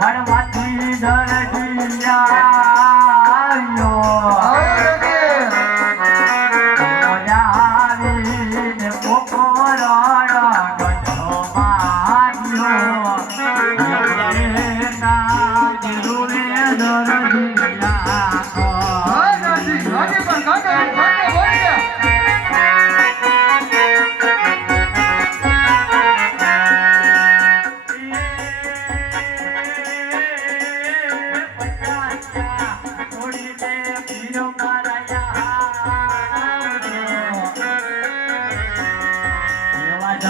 વડવાથી દરજીયા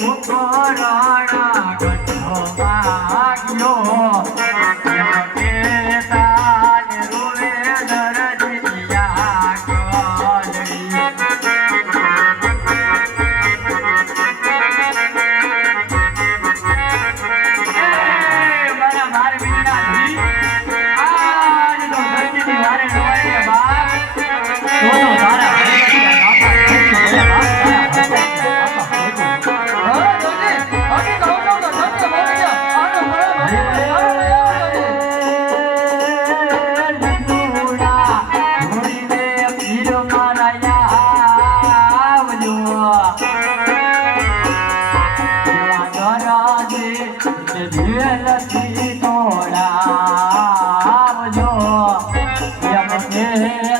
முப்போராடா નથી તોડાવજો યમને